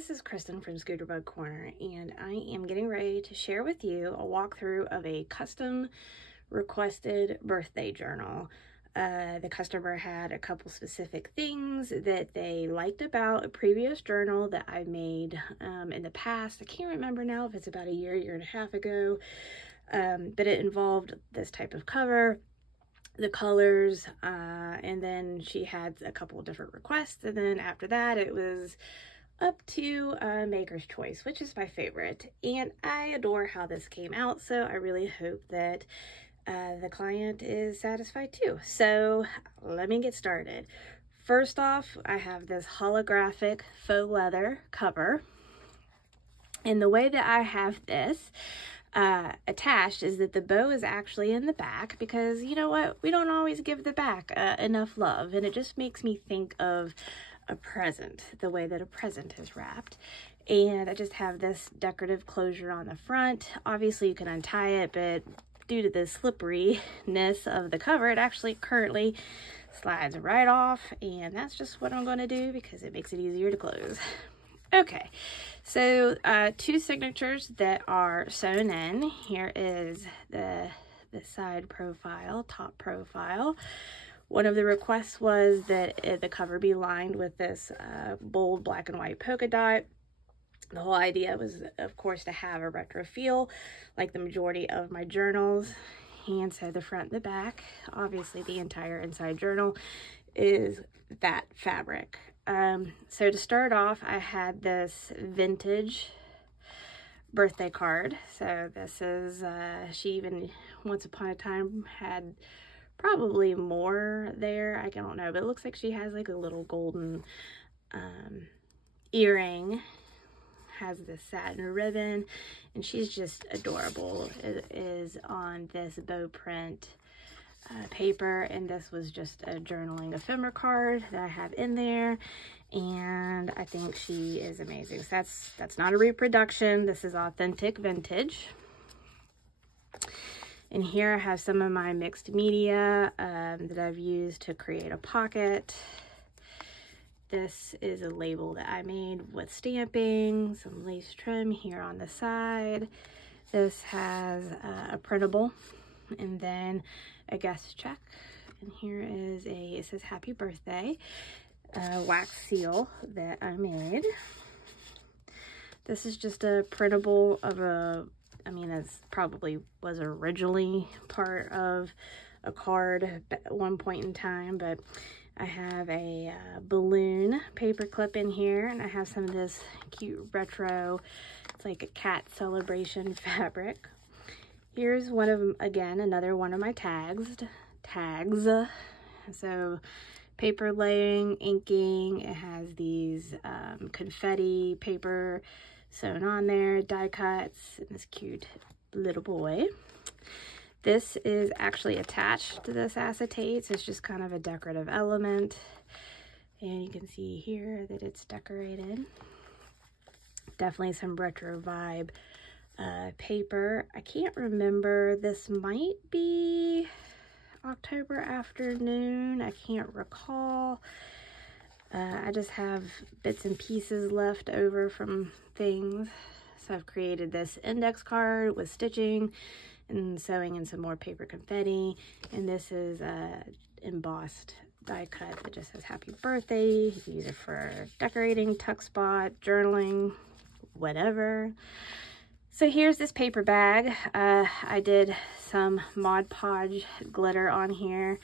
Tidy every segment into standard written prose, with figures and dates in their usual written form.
this is Kristen from Scooterbug Corner, and I am getting ready to share with you a walkthrough of a custom requested birthday journal. The customer had a couple specific things that they liked about a previous journal that I made in the past. I can't remember now if it's about a year and a half ago, but it involved this type of cover, the colors, and then she had a couple of different requests, and then after that it was up to maker's choice, which is my favorite, and I adore how this came out, so I really hope that the client is satisfied too. So let me get started. First off, I have this holographic faux leather cover, and the way that I have this attached is that the bow is actually in the back, because you know what, we don't always give the back enough love, and it just makes me think of a present, the way that a present is wrapped. And I just have this decorative closure on the front. Obviously you can untie it, but due to the slipperiness of the cover, it actually currently slides right off, and that's just what I'm going to do because it makes it easier to close. Okay, so two signatures that are sewn in. Here is the side profile, top profile. One of the requests was that the cover be lined with this bold black and white polka dot. The whole idea was, of course, to have a retro feel like the majority of my journals. And so the front and the back, obviously the entire inside journal, is that fabric. So to start off, I had this vintage birthday card. So this is, she even once upon a time had probably more there, I don't know, but it looks like she has like a little golden earring, has this satin ribbon, and she's just adorable. It is on this bow print paper, and this was just a journaling ephemera card that I have in there, and I think she is amazing. So that's not a reproduction, this is authentic vintage. And here I have some of my mixed media that I've used to create a pocket. This is a label that I made with stamping, some lace trim here on the side. This has a printable, and then a guest check. And here is it says happy birthday, wax seal that I made. This is just a printable of I mean, it's probably was originally part of a card at one point in time, but I have a balloon paper clip in here, and I have some of this cute retro, it's like a cat celebration fabric. Here's one of them, again, another one of my tags. So paper laying, inking, it has these confetti paper sewn on there, die cuts, and this cute little boy. This is actually attached to this acetate, so it's just kind of a decorative element. And you can see here that it's decorated. Definitely some retro vibe paper. I can't remember, this might be October afternoon, I can't recall. I just have bits and pieces left over from things. So I've created this index card with stitching and sewing in some more paper confetti. And this is a embossed die cut that just says happy birthday. You can use it for decorating, tuck spot, journaling, whatever. So here's this paper bag. I did some Mod Podge glitter on here,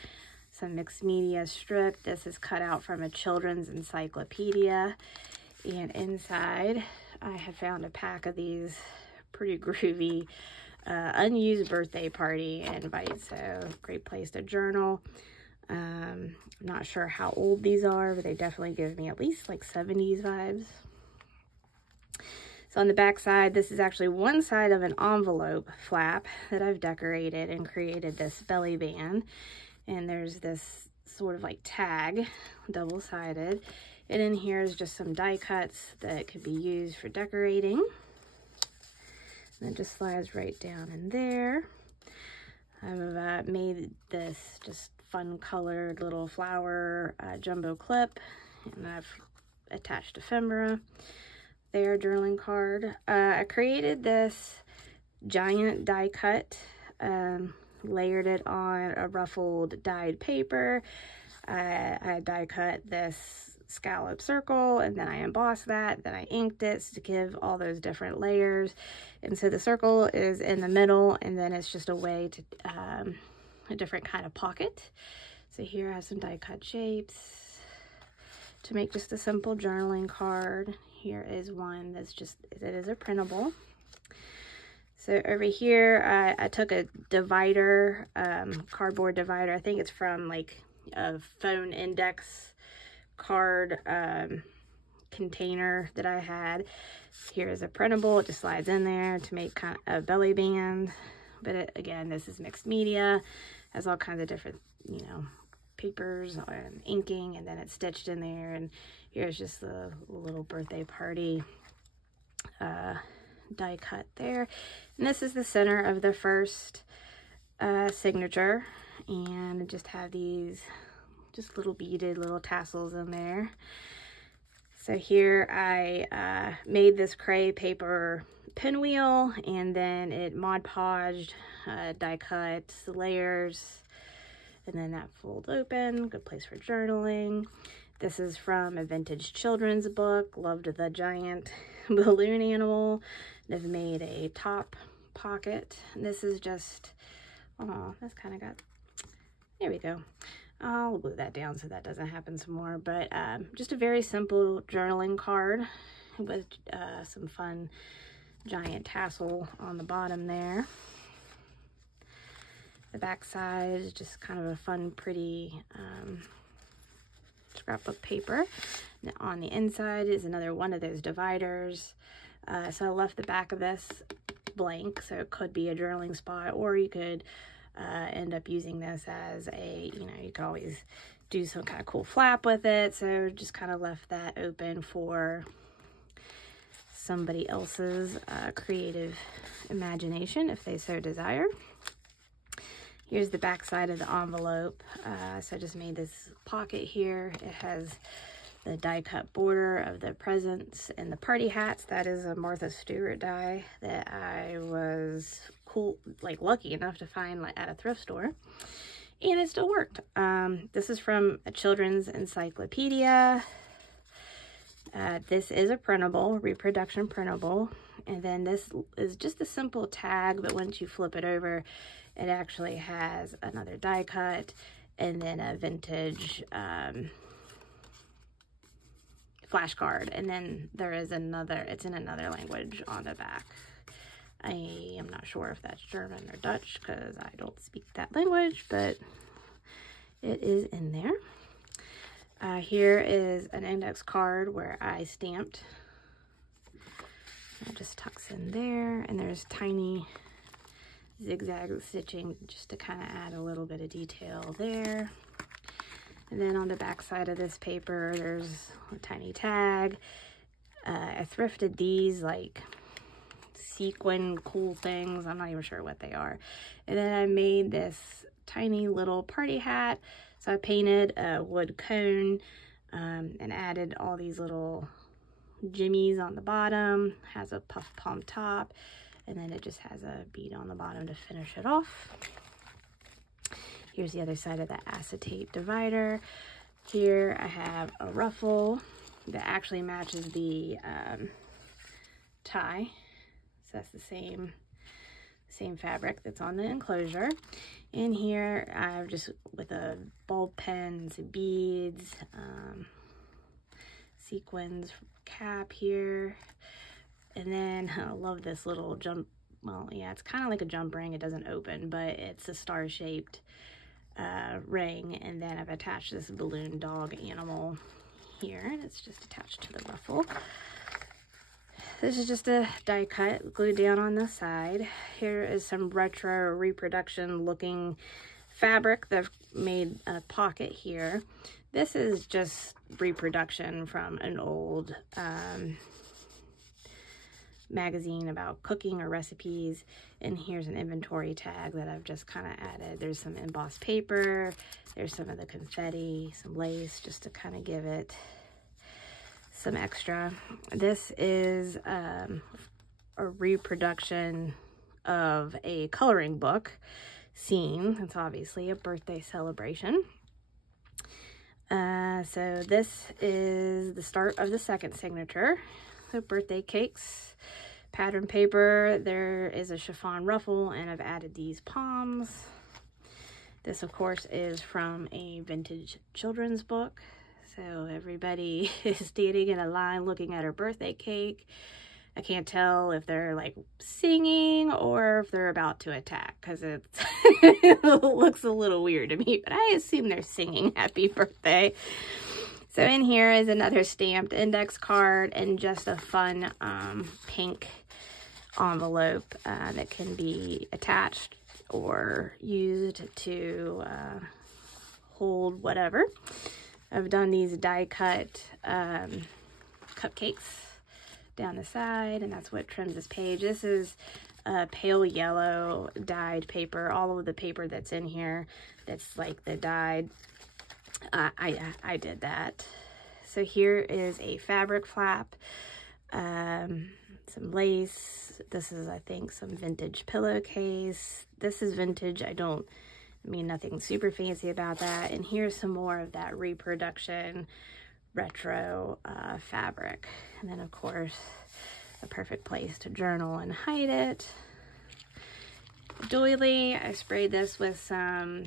some mixed media strip. This is cut out from a children's encyclopedia, and inside I have found a pack of these pretty groovy unused birthday party invites. So great place to journal. I'm not sure how old these are, but they definitely give me at least like 70s vibes. So on the back side, this is actually one side of an envelope flap that I've decorated and created this belly band. And there's this sort of like tag, double-sided. And in here is just some die cuts that could be used for decorating. And it just slides right down in there. I've made this just fun colored little flower jumbo clip, and I've attached ephemera. there journaling card. I created this giant die cut, layered it on a ruffled dyed paper. I die cut this scallop circle, and then I embossed that, then I inked it to give all those different layers. And so the circle is in the middle, and then it's just a way to, a different kind of pocket. So here I have some die cut shapes to make just a simple journaling card. Here is one that's just, it is a printable. So over here, I took a divider, cardboard divider. I think it's from like a phone index card container that I had. Here is a printable. It just slides in there to make kind of a belly band. But again, this is mixed media. Has all kinds of different, you know, papers and inking, and then it's stitched in there. And here's just the little birthday party die cut there. And this is the center of the first signature, and I just have these just little beaded little tassels in there. So here I made this cray paper pinwheel, and then it Mod Podged, die cut the layers, and then that folds open. Good place for journaling. This is from a vintage children's book. Loved the giant balloon animal. They've made a top pocket. And this is just, oh, that's kind of got, there we go. I'll glue that down so that doesn't happen some more. But just a very simple journaling card with some fun giant tassel on the bottom there. The back side is just kind of a fun, pretty scrapbook paper. Now on the inside is another one of those dividers. So I left the back of this blank, so it could be a journaling spot, or you could end up using this as a, you know, you could always do some kind of cool flap with it. So just kind of left that open for somebody else's creative imagination if they so desire. Here's the back side of the envelope. So I just made this pocket here. It has the die cut border of the presents and the party hats. That is a Martha Stewart die that I was lucky enough to find at a thrift store, and it still worked. This is from a children's encyclopedia. This is a printable, reproduction printable, and then this is just a simple tag, but once you flip it over, it actually has another die cut and then a vintage flashcard, and then there is another, it's in another language on the back. I am not sure if that's German or Dutch because I don't speak that language, but it is in there. Here is an index card where I stamped. It just tucks in there, and there's tiny zigzag stitching just to kind of add a little bit of detail there. And then on the back side of this paper, there's a tiny tag. I thrifted these like sequin cool things. I'm not even sure what they are. And then I made this tiny little party hat. So I painted a wood cone and added all these little jimmies on the bottom. Has a puff palm top, and then it just has a bead on the bottom to finish it off. Here's the other side of the acetate divider. Here I have a ruffle that actually matches the tie. So that's the same fabric that's on the enclosure. And here I've just, with a bulb pen, some beads, sequins cap here. And then I love this little jump, well, yeah, it's kind of like a jump ring. It doesn't open, but it's a star-shaped ring. And then I've attached this balloon dog animal here, and it's just attached to the ruffle. This is just a die cut glued down on the side. Here is some retro reproduction looking fabric that I've made a pocket here. This is just reproduction from an old magazine about cooking or recipes. And here's an inventory tag that I've just kind of added. There's some embossed paper. There's some of the confetti, some lace, just to kind of give it some extra. This is a reproduction of a coloring book scene. It's obviously a birthday celebration. So this is the start of the second signature. So birthday cakes, pattern paper, there is a chiffon ruffle, and I've added these palms. This, of course, is from a vintage children's book. So everybody is standing in a line looking at her birthday cake. I can't tell if they're like singing or if they're about to attack, because it looks a little weird to me, but I assume they're singing happy birthday. So in here is another stamped index card and just a fun pink envelope that can be attached or used to hold whatever. I've done these die cut cupcakes down the side, and that's what trims this page. This is pale yellow dyed paper. All of the paper that's in here, that's like the dyed, I did that. So here is a fabric flap, some lace. This is, I think, some vintage pillowcase. This is vintage. I mean nothing super fancy about that. And here's some more of that reproduction retro fabric. And then, of course, a perfect place to journal and hide it. Doily, I sprayed this with some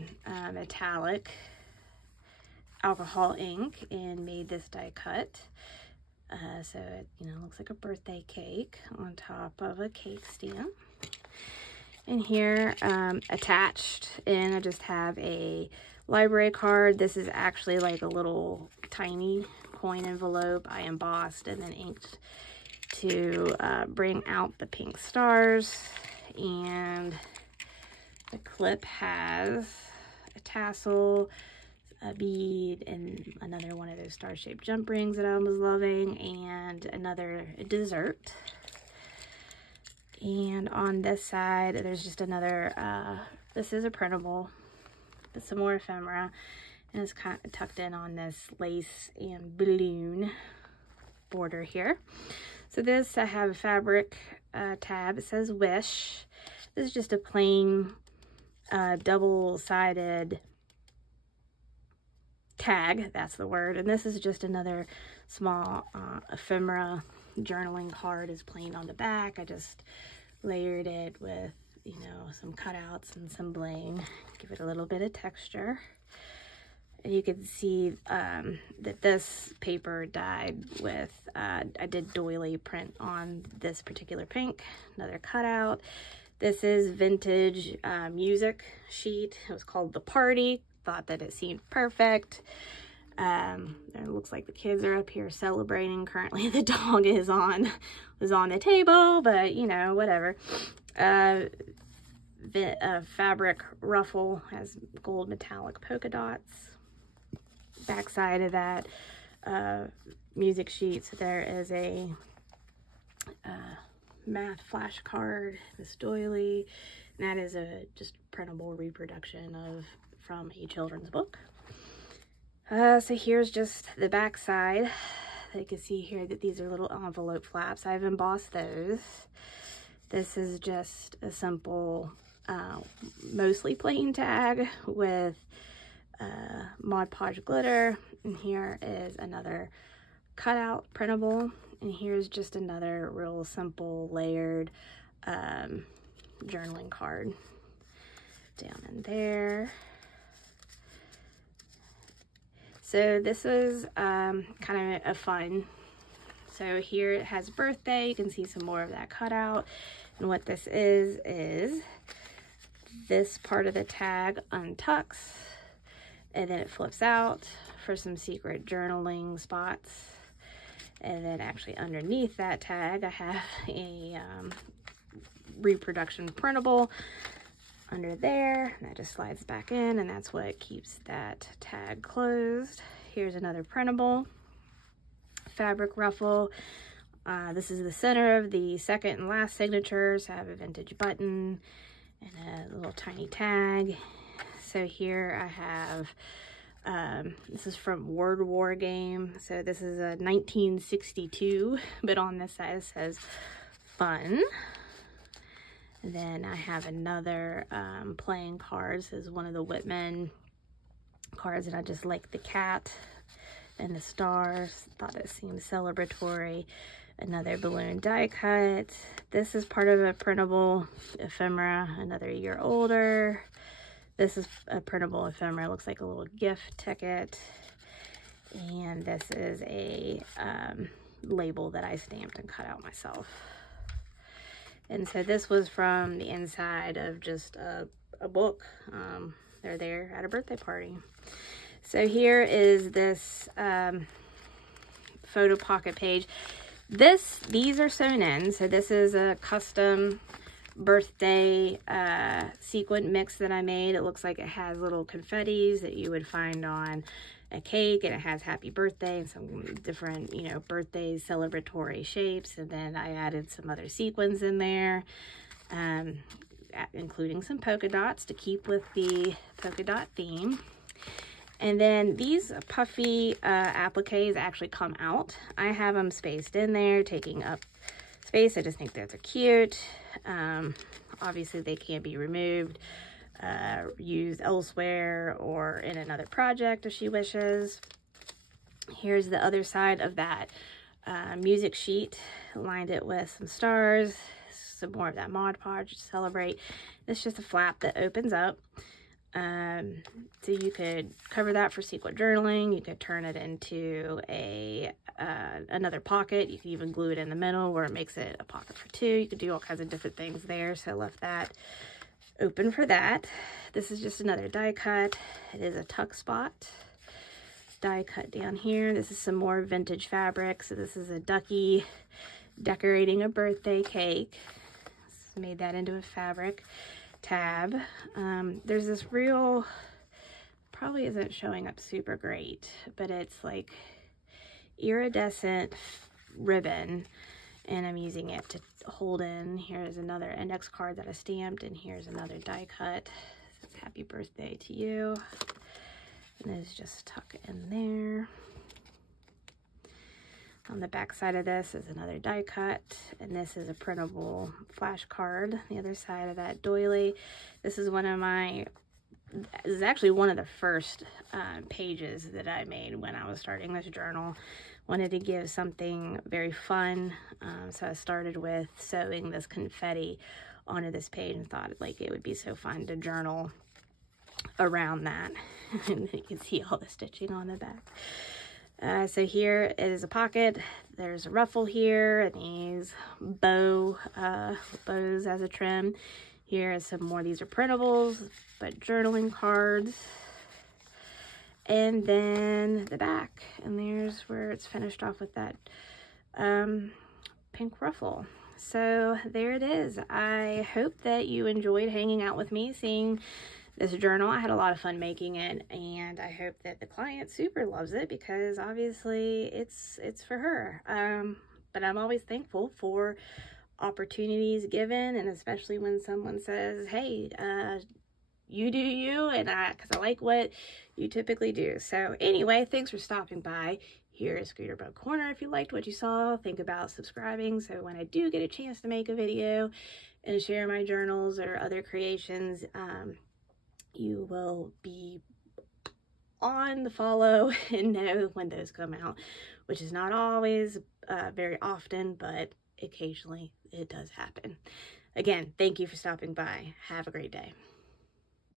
metallic alcohol ink and made this die cut. So it, looks like a birthday cake on top of a cake stand. And here, attached, and I just have a library card. This is actually like a little tiny coin envelope I embossed and then inked to bring out the pink stars. And the clip has a tassel, a bead, and another one of those star-shaped jump rings that I was loving, and another dessert. And on this side, there's just another, this is a printable, but some more ephemera, and it's kind of tucked in on this lace and balloon border here. So this, I have a fabric tab. It says Wish. This is just a plain double-sided tag, that's the word. And this is just another small ephemera journaling card is plain on the back. I just layered it with, some cutouts and some bling, give it a little bit of texture. And you can see that this paper dyed with, I did doily print on this particular pink, another cutout. This is vintage music sheet. It was called The Party. Thought that it seemed perfect. It looks like the kids are up here celebrating. Currently the dog is on the table, but whatever. The fabric ruffle has gold metallic polka dots. Backside of that music sheet, so there is a math flashcard, this doily, and that is a just printable reproduction from a children's book. So here's just the back side. You can see here that these are little envelope flaps. I've embossed those. This is just a simple, mostly plain tag with Mod Podge glitter. And here is another cutout printable. And here's just another real simple layered journaling card down in there. So this is kind of a fun. So here it has birthday. You can see some more of that cutout. And what this is this part of the tag untucks and then it flips out for some secret journaling spots. And then actually underneath that tag, I have a reproduction printable under there. And that just slides back in, and that's what keeps that tag closed. Here's another printable. Fabric ruffle. This is the center of the second and last signatures. I have a vintage button and a little tiny tag. So here I have This is from Word War Game. So this is a 1962, but on this side it says fun. And then I have another playing cards. This is one of the Whitman cards, and I just like the cat and the stars. Thought it seemed celebratory. Another balloon die cut. This is part of a printable ephemera, another year older. This is a printable ephemera. It looks like a little gift ticket. And this is a label that I stamped and cut out myself. And so this was from the inside of just a book. They're there at a birthday party. So here is this photo pocket page. These are sewn in. So this is a custom birthday sequin mix that I made. It looks like it has little confettis that you would find on a cake, and it has happy birthday and some different, you know, birthday celebratory shapes. And then I added some other sequins in there, including some polka dots to keep with the polka dot theme. And then these puffy appliques actually come out. I have them spaced in there, taking up space. I just think those are cute. Obviously they can be removed, used elsewhere or in another project if she wishes. Here's the other side of that music sheet. Lined it with some stars, some more of that Mod Podge to celebrate. It's just a flap that opens up. So you could cover that for sequin journaling. You could turn it into a another pocket. You could even glue it in the middle where it makes it a pocket for two. You could do all kinds of different things there. So I left that open for that. This is just another die cut. It is a tuck spot die cut down here. This is some more vintage fabric. So this is a ducky decorating a birthday cake. Just made that into a fabric tab. There's this real, probably isn't showing up super great, but it's like iridescent ribbon, and I'm using it to hold in. Here's another index card that I stamped, and here's another die cut. It says happy birthday to you, and it's just tuck in there. On the back side of this is another die cut, and this is a printable flash card. The other side of that doily. This is one of my, this is actually one of the first pages that I made when I was starting this journal. Wanted to give something very fun, so I started with sewing this confetti onto this page and thought like it would be so fun to journal around that. And you can see all the stitching on the back. So here is a pocket. There's a ruffle here, and these bows as a trim. Here is some more. These are printables, but journaling cards. And then the back, and there's where it's finished off with that pink ruffle. So there it is. I hope that you enjoyed hanging out with me, seeing this journal. I had a lot of fun making it, and I hope that the client super loves it, because obviously it's for her. But I'm always thankful for opportunities given, and especially when someone says, hey, you do you, and because I like what you typically do. So anyway, thanks for stopping by here at Scooter Bug Corner. If you liked what you saw, think about subscribing, so when I do get a chance to make a video and share my journals or other creations, you will be on the follow and know when those come out, which is not always very often, but occasionally it does happen. Again, thank you for stopping by. Have a great day.